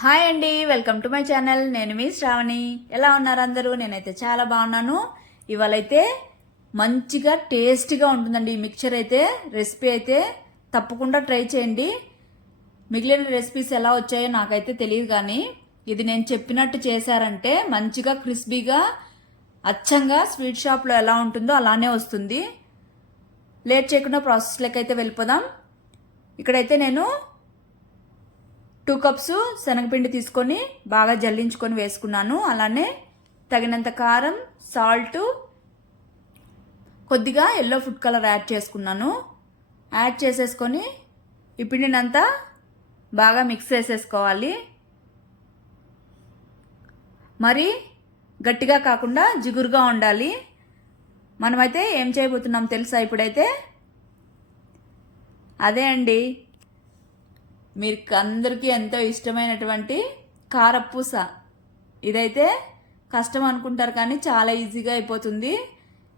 Hi అండి, welcome to my channel. నేను మీ శ్రావణి. ఎలా ఉన్నారు అందరూ? నేనైతే చాలా బాగున్నాను. ఇవాళైతే మంచిగా టేస్టీగా ఉంటుందండి ఈ మిక్చర్ అయితే. రెసిపీ అయితే తప్పకుండా ట్రై చేయండి. మిగిలిన రెసిపీస్ ఎలా వచ్చాయో నాకైతే తెలియదు, కానీ ఇది నేను చెప్పినట్టు చేశారంటే మంచిగా క్రిస్పీగా అచ్చంగా స్వీట్ షాప్లో ఎలా ఉంటుందో అలానే వస్తుంది. లేట్ చేయకుండా ప్రాసెస్లోకి అయితే వెళ్ళిపోదాం. ఇక్కడైతే నేను 2 కప్స్ శనగపిండి తీసుకొని బాగా జల్లించుకొని వేసుకున్నాను. అలానే తగినంత కారం, సాల్ట్, కొద్దిగా ఎల్లో ఫుడ్ కలర్ యాడ్ చేసుకున్నాను. యాడ్ చేసేసుకొని ఈ పిండిని అంతా బాగా మిక్స్ చేసేసుకోవాలి. మరి గట్టిగా కాకుండా జిగురుగా ఉండాలి. మనమైతే ఏం చేయబోతున్నాం తెలుసా? ఇప్పుడైతే అదే అండి, మీకు అందరికీ ఎంతో ఇష్టమైనటువంటి కారపూస. ఇదైతే కష్టం అనుకుంటారు, కానీ చాలా ఈజీగా అయిపోతుంది.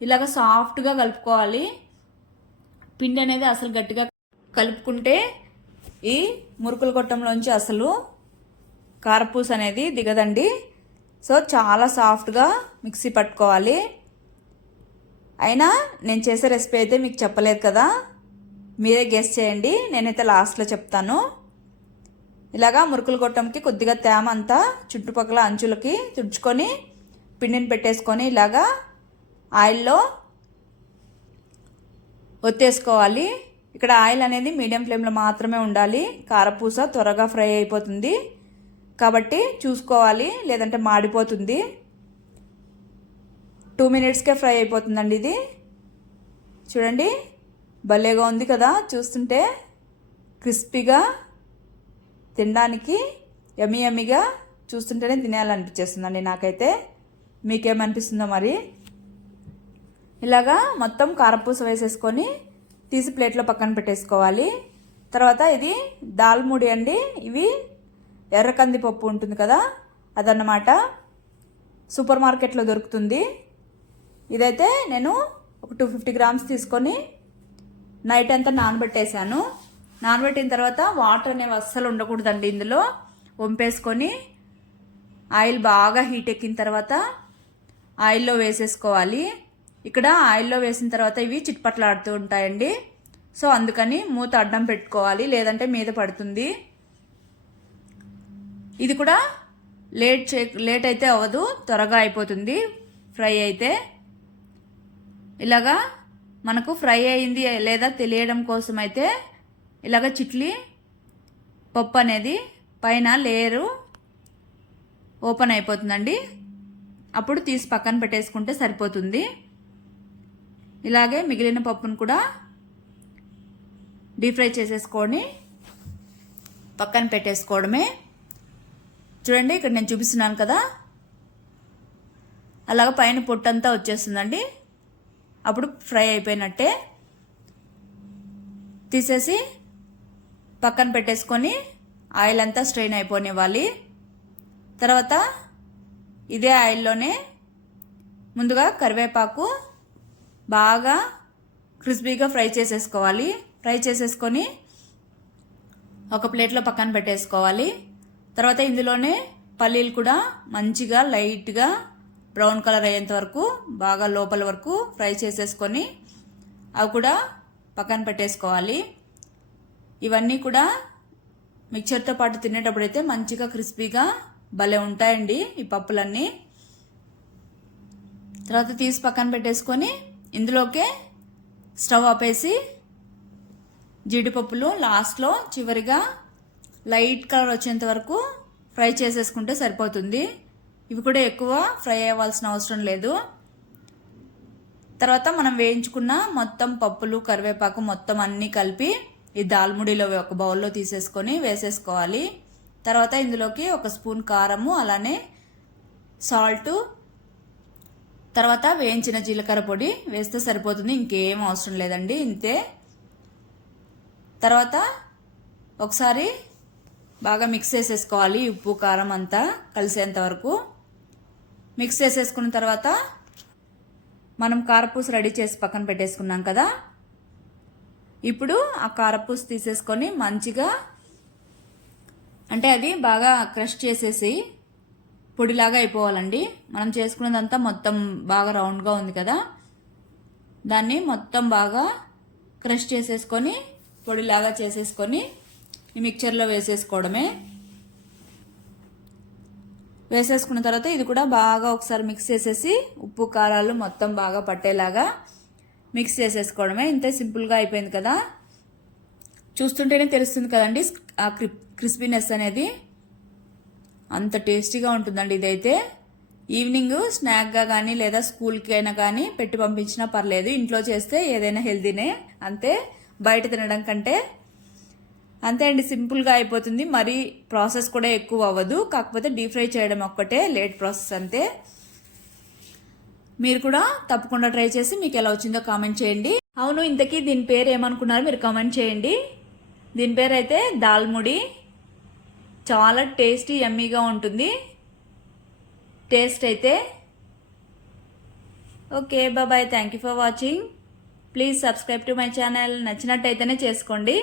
ఇలాగ సాఫ్ట్గా కలుపుకోవాలి. పిండి అనేది అసలు గట్టిగా కలుపుకుంటే ఈ మురుకుల గొట్టంలోంచి అసలు కారపూస అనేది దిగదండి. సో చాలా సాఫ్ట్గా మిక్సీ పట్టుకోవాలి. అయినా నేను చేసే రెసిపీ అయితే మీకు చెప్పలేదు కదా, మీరే గెస్ చేయండి. నేనైతే లాస్ట్లో చెప్తాను. ఇలాగా మురుకుల గొట్టంకి కొద్దిగా తేమ అంతా చుట్టుపక్కల అంచులకి తుడుచుకొని పిండిని పెట్టేసుకొని ఇలాగా ఆయిల్లో ఒత్తేసుకోవాలి. ఇక్కడ ఆయిల్ అనేది మీడియం ఫ్లేమ్లో మాత్రమే ఉండాలి. కారపూస త్వరగా ఫ్రై అయిపోతుంది కాబట్టి చూసుకోవాలి, లేదంటే మాడిపోతుంది. 2 మినిట్స్కే ఫ్రై అయిపోతుందండి ఇది. చూడండి, భలేగా ఉంది కదా చూస్తుంటే. క్రిస్పీగా, తినడానికి యమ్మీ యమ్మీగా, చూస్తుంటేనే తినేయాలనిపించేస్తుందండి నాకైతే. మీకేమనిపిస్తుందో మరి? ఇలాగా మొత్తం కారపూస వేసేసుకొని తీసి ప్లేట్లో పక్కన పెట్టేసుకోవాలి. తర్వాత ఇది దాల్ ముడి అండి. ఇవి ఎర్ర కందిపప్పు ఉంటుంది కదా, అదన్నమాట. సూపర్ మార్కెట్లో దొరుకుతుంది. ఇదైతే నేను ఒక 250 గ్రామ్స్ తీసుకొని నైట్ అంతా నానబెట్టేశాను. నానబెట్టిన తర్వాత వాటర్ అనేవి అస్సలు ఉండకూడదండి ఇందులో. వంపేసుకొని ఆయిల్ బాగా హీట్ ఎక్కిన తర్వాత ఆయిల్లో వేసేసుకోవాలి. ఇక్కడ ఆయిల్లో వేసిన తర్వాత ఇవి చిట్పట్లాడుతూ ఉంటాయండి. సో అందుకని మూత అడ్డం పెట్టుకోవాలి, లేదంటే మీద పడుతుంది. ఇది కూడా లేట్ అయితే అవ్వదు, త్వరగా అయిపోతుంది ఫ్రై అయితే. ఇలాగా మనకు ఫ్రై అయింది లేదా తెలియడం కోసం అయితే ఇలాగ చిట్లి పప్పు అనేది పైన లేయరు ఓపెన్ అయిపోతుందండి. అప్పుడు తీసి పక్కన పెట్టేసుకుంటే సరిపోతుంది. ఇలాగే మిగిలిన పప్పును కూడా డీప్ ఫ్రై చేసేసుకొని పక్కన పెట్టేసుకోవడమే. చూడండి, ఇక్కడ నేను చూపిస్తున్నాను కదా, అలాగ పైన పొట్టంతా వచ్చేస్తుందండి. అప్పుడు ఫ్రై అయిపోయినట్టే. తీసేసి పక్కన పెట్టేసుకొని ఆయిల్ అంతా స్ట్రెయిన్ అయిపోనివ్వాలి. తర్వాత ఇదే ఆయిల్లోనే ముందుగా కరివేపాకు బాగా క్రిస్పీగా ఫ్రై చేసేసుకోవాలి. ఫ్రై చేసేసుకొని ఒక ప్లేట్లో పక్కన పెట్టేసుకోవాలి. తర్వాత ఇందులోనే పల్లీలు కూడా మంచిగా లైట్గా బ్రౌన్ కలర్ అయ్యేంత వరకు బాగా లోపల వరకు ఫ్రై చేసేసుకొని అవి కూడా పక్కన పెట్టేసుకోవాలి. ఇవన్నీ కూడా మిక్చర్తో పాటు తినేటప్పుడు అయితే మంచిగా క్రిస్పీగా భలే ఉంటాయండి ఈ పప్పులన్నీ. తర్వాత తీసి పక్కన పెట్టేసుకొని ఇందులోకే స్టవ్ ఆపేసి జీడిపప్పులు లాస్ట్లో చివరిగా లైట్ కలర్ వచ్చేంత వరకు ఫ్రై చేసేసుకుంటే సరిపోతుంది. ఇవి కూడా ఎక్కువ ఫ్రై అవ్వాల్సిన అవసరం లేదు. తర్వాత మనం వేయించుకున్న మొత్తం పప్పులు, కరివేపాకు మొత్తం అన్నీ కలిపి ఈ దాల్ముడిలో ఒక బౌల్లో తీసేసుకొని వేసేసుకోవాలి. తర్వాత ఇందులోకి 1 స్పూన్ కారము, అలానే సాల్టు, తర్వాత వేయించిన జీలకర్ర పొడి వేస్తే సరిపోతుంది. ఇంకేం అవసరం లేదండి, ఇంతే. తర్వాత ఒకసారి బాగా మిక్స్ చేసేసుకోవాలి. ఉప్పు కారం అంతా కలిసేంత వరకు మిక్స్ చేసేసుకున్న తర్వాత మనం కారపూస రెడీ చేసి పక్కన పెట్టేసుకున్నాం కదా, ఇప్పుడు ఆ కారపూస తీసేసుకొని మంచిగా అంటే అది బాగా క్రష్ చేసేసి పొడిలాగా అయిపోవాలండి. మనం చేసుకున్నదంతా మొత్తం బాగా రౌండ్గా ఉంది కదా, దాన్ని మొత్తం బాగా క్రష్ చేసేసుకొని పొడిలాగా చేసేసుకొని ఈ మిక్చర్లో వేసేసుకోవడమే. వేసేసుకున్న తర్వాత ఇది కూడా బాగా ఒకసారి మిక్స్ చేసేసి ఉప్పు కారాలు మొత్తం బాగా పట్టేలాగా మిక్స్ చేసేసుకోవడమే. ఇంతే, సింపుల్గా అయిపోయింది కదా. చూస్తుంటేనే తెలుస్తుంది కదండి ఆ క్రిస్పీనెస్ అనేది. అంత టేస్టీగా ఉంటుందండి ఇదైతే. ఈవినింగ్ స్నాక్గా కానీ లేదా స్కూల్కి అయినా కానీ పెట్టి పంపించినా పర్లేదు. ఇంట్లో చేస్తే ఏదైనా హెల్తీనే, అంతే, బయట తినడం కంటే. అంతే అండి, సింపుల్గా అయిపోతుంది. మరి ప్రాసెస్ కూడా ఎక్కువ అవ్వదు, కాకపోతే డీప్ ఫ్రై చేయడం ఒక్కటే లేట్ ప్రాసెస్ అంతే. మీరు కూడా తప్పకుండా ట్రై చేసి మీకు ఎలా వచ్చిందో కామెంట్ చేయండి. అవును, ఇంతకీ దీని పేరు ఏమనుకున్నారో మీరు కామెంట్ చేయండి. దీని పేరు అయితే దాల్ముడి. చాలా టేస్టీ యమ్మీగా ఉంటుంది టేస్ట్ అయితే. Okay, bye. Thank you for watching. Please subscribe to my channel. నచ్చినట్టయితేనే చేసుకోండి.